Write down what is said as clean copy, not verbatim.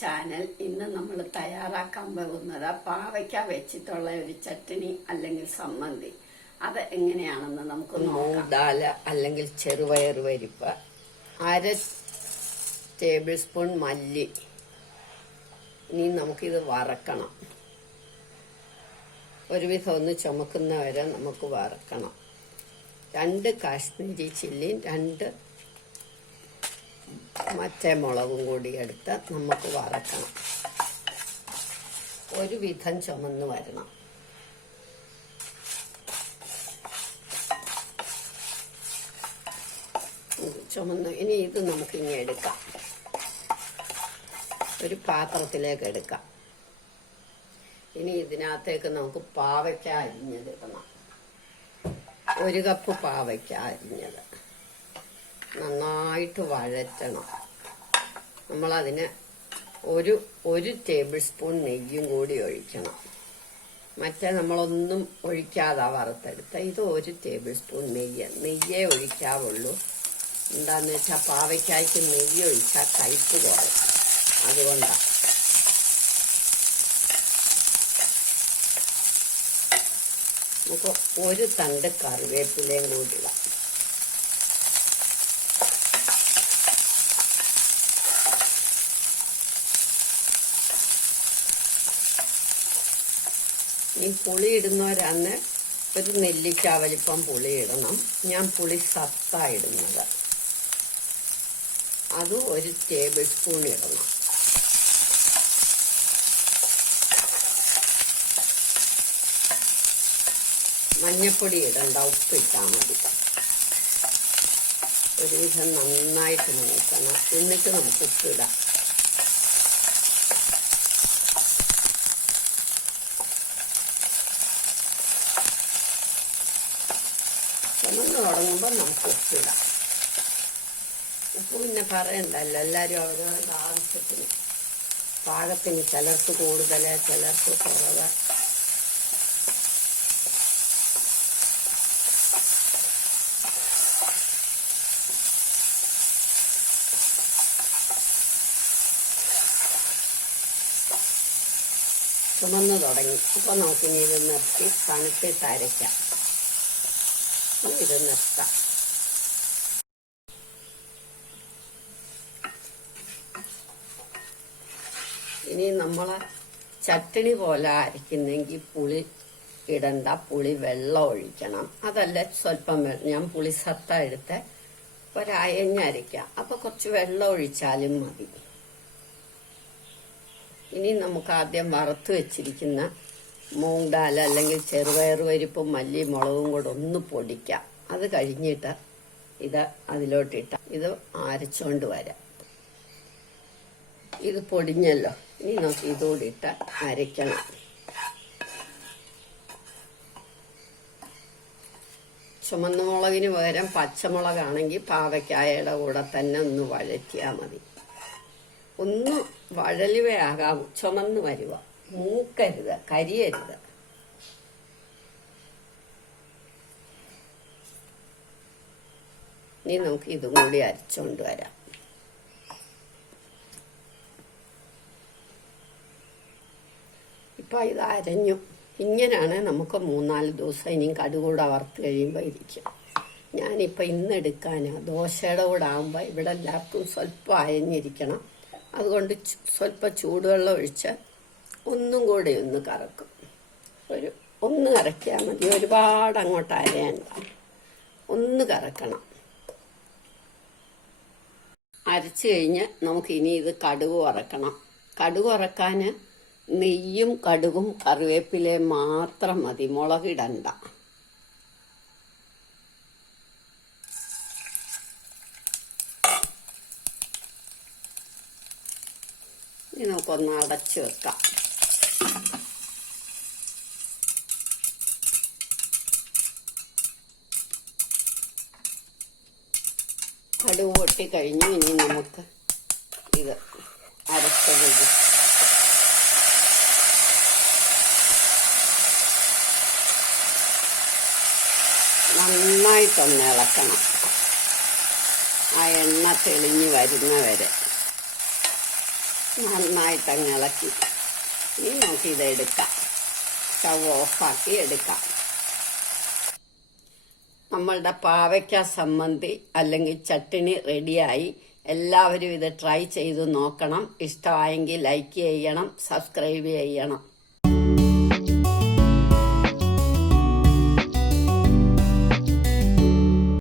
Channel. ഇന്ന് നമ്മൾ തയ്യാറാക്കാൻ പോകുന്നത് പാവയ്ക്ക വെച്ചിട്ടുള്ള ഒരു ചട്നി അല്ലെങ്കിൽ സമ്മന്തി. അത് എങ്ങനെയാണെന്ന് നമുക്ക് നോക്കാം. ദാൽ അല്ലെങ്കിൽ ചെറുപയർ പരിപ്പ്, 1/2 ടേബിൾ സ്പൂൺ മല്ലി. ഇനി നമുക്കിത് വറക്കണം. ഒരുവിധം ഒന്ന് ചുമക്കുന്ന വരെ നമുക്ക് വറക്കണം. 2 കാശ്മീരി ചില്ലിയും 2 മറ്റേ മുളകും കൂടി എടുത്ത് നമുക്ക് വറക്കണം. ഒരുവിധം ചുമന്ന് വരണം. ചുമന്ന് ഇനി ഇത് നമുക്കിനി എടുക്കാം. ഒരു പാത്രത്തിലേക്ക് എടുക്കാം. ഇനി ഇതിനകത്തേക്ക് നമുക്ക് പാവയ്ക്ക അരിഞ്ഞതിടണം. 1 കപ്പ് പാവയ്ക്ക അരിഞ്ഞത് നന്നായിട്ട് വഴറ്റണം. നമ്മളതിന് ഒരു ടേബിൾ സ്പൂൺ നെയ്യും കൂടി ഒഴിക്കണം. മറ്റേ നമ്മളൊന്നും ഒഴിക്കാതെ വറുത്തെടുത്ത ഇത് 1 ടേബിൾ സ്പൂൺ നെയ്യേ ഒഴിക്കാവുള്ളൂ. എന്താന്ന് വെച്ചാൽ പാവയ്ക്കായ്ക്ക് നെയ്യ് ഒഴിച്ചാൽ കയ്പ്പ് കുറയും. അതുകൊണ്ടാണ്. നമുക്ക് 1 തണ്ട് കറിവേപ്പിലയും കൂടി ഇടാം. ഈ പുളി ഇടുന്നവരാണ് ഒരു നെല്ലിക്ക വലിപ്പം പുളി ഇടണം. ഞാൻ പുളി സത്താ ഇടുന്നത്. അത് 1 ടേബിൾ സ്പൂൺ ഇടണം. മഞ്ഞപ്പൊടി ഇടണ്ട, ഉപ്പിട്ടാൽ മതി. ഒരുവിധം നന്നായിട്ട് നോക്കണം. എന്നിട്ട് നമുക്ക് ഉപ്പിടാം. ചുമന്ന് തുടങ്ങുമ്പോൾ നമുക്ക് ഉപ്പിടാം. ഉപ്പ് പിന്നെ പറയണ്ടല്ലോ, എല്ലാവരും അവരവരുടെ ആവശ്യത്തിന് പാകത്തിന്. ചിലർക്ക് കൂടുതൽ, ചിലർക്ക് കുറവ്. ചുമന്ന് തുടങ്ങി. അപ്പോൾ നമുക്കിനി ഇത് നിർത്തി തണുപ്പിട്ട് അരയ്ക്കാം. ഇത് നിർത്താം. ഇനി നമ്മൾ ചട്നി പോലെ അരയ്ക്കുന്നെങ്കിൽ പുളി ഇടണ്ട, പുളി വെള്ളം ഒഴിക്കണം. അതല്ല, സ്വല്പം ഞാൻ പുളി സത്ത എടുത്ത് ഒരയഞ്ഞരയ്ക്കാം. അപ്പൊ കുറച്ച് വെള്ളം ഒഴിച്ചാലും മതി. ഇനി നമുക്ക് ആദ്യം വറുത്ത് വെച്ചിരിക്കുന്ന മൂങ് ദാൽ അല്ലെങ്കിൽ ചെറുപയർ പരിപ്പും മല്ലി മുളകും കൂടെ ഒന്ന് പൊടിക്കാം. അത് കഴിഞ്ഞിട്ട് ഇത് അതിലോട്ടിട്ട ഇത് അരച്ചോണ്ട് വരാം. ഇത് പൊടിഞ്ഞല്ലോ. ഇനി നമുക്ക് ഇതുകൂടി ഇട്ട് അരയ്ക്കണം. ചുമന്ന മുളകിന് പകരം പച്ചമുളകാണെങ്കിൽ പാവയ്ക്കായയുടെ കൂടെ തന്നെ ഒന്ന് വഴറ്റിയാൽ മതി. ഒന്ന് വഴലുവയാകാവൂ. ചുമന്ന് വരുക, മൂക്കരുത്, കരിയരുത്. ഇനി നമുക്ക് ഇതും കൂടി അരച്ചോണ്ട് വരാം. ഇപ്പം ഇത് അരഞ്ഞു. ഇങ്ങനെയാണ് നമുക്ക് 3-4 ദിവസം ഇനിയും കടുകൂടെ വറുത്ത് കഴിയുമ്പോൾ ഇരിക്കും. ഞാനിപ്പോൾ ഇന്നെടുക്കാനാണ്. ദോശയുടെ കൂടെ ആകുമ്പോൾ ഇവിടെ എല്ലാവർക്കും സ്വല്പം അയഞ്ഞിരിക്കണം. അതുകൊണ്ട് സ്വല്പം ചൂടുവെള്ളം ഒഴിച്ച് ഒന്നും കൂടി ഒന്ന് കറക്കും. ഒന്ന് കറക്കിയാൽ മതി. ഒരുപാട് അങ്ങോട്ട് അരയണ്ട. ഒന്ന് കറക്കണം. അരച്ച് കഴിഞ്ഞ് നമുക്കിനി ഇത് കടുക് വറക്കണം. കടുക് വറക്കാൻ നെയ്യും കടുകും കറിവേപ്പിലയും മാത്രം മതി. മുളകിടണ്ട. ഇനി നമുക്കൊന്ന് അടച്ച് വെക്കാം. കടുക് പൊട്ടിക്കഴിഞ്ഞ് ഇനി നമുക്ക് ഇത് അരച്ചത് നന്നായിട്ടൊന്ന് ഇളക്കണം. ആ എണ്ണ തെളിഞ്ഞ് വരുന്നവരെ. നന്നായിട്ടങ്ങ് ഇളക്കി ഇനി നമുക്ക് ഇത് എടുക്കാം. സ്റ്റവ് ഓഫാക്കി എടുക്കാം. നമ്മളുടെ പാവയ്ക്ക സമ്മന്തി അല്ലെങ്കിൽ ചട്നി റെഡിയായി. എല്ലാവരും ഇത് ട്രൈ ചെയ്ത് നോക്കണം. ഇഷ്ടമായെങ്കിൽ ലൈക്ക് ചെയ്യണം, സബ്സ്ക്രൈബ് ചെയ്യണം.